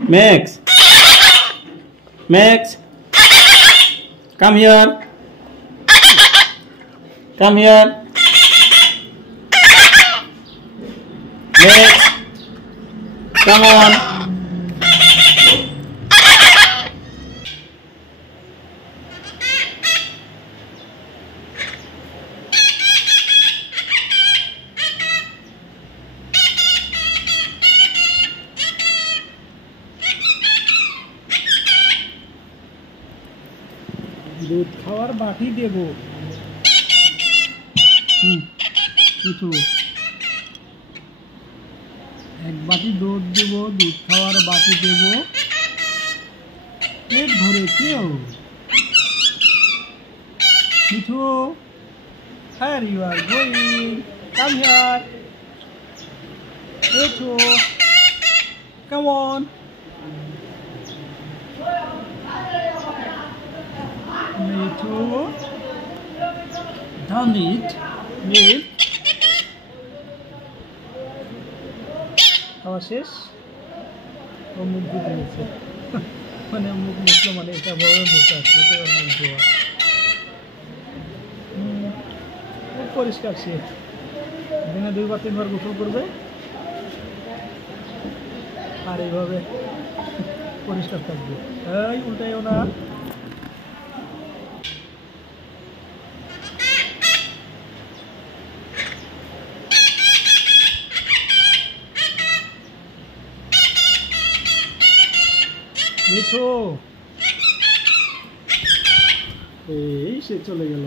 Max, Max, come here, come here. Max, come on. দুধ খাওয়ার বাটি দেব। কিছু এক বাটি দুধ দেব, দুধ খাওয়ার বাটি দেব। পেট ভরেছেও মিঠু, হ্যাঁ you are going, come here Mithu, come on. Mithu, don't eat milk. খাওয়া শেষ, ও মুখ ধুতে গেছে, মানে মুখ মুছলো, মানে এটা বড় বসে আছে, এটা ওর মুখ ধোয়া। খুব পরিষ্কার সে, দিনে 2 বা 3 বার গোসল করবে আর এইভাবে পরিষ্কার থাকবে। এই উল্টাইও না। মিঠু, এই সে চলে গেল।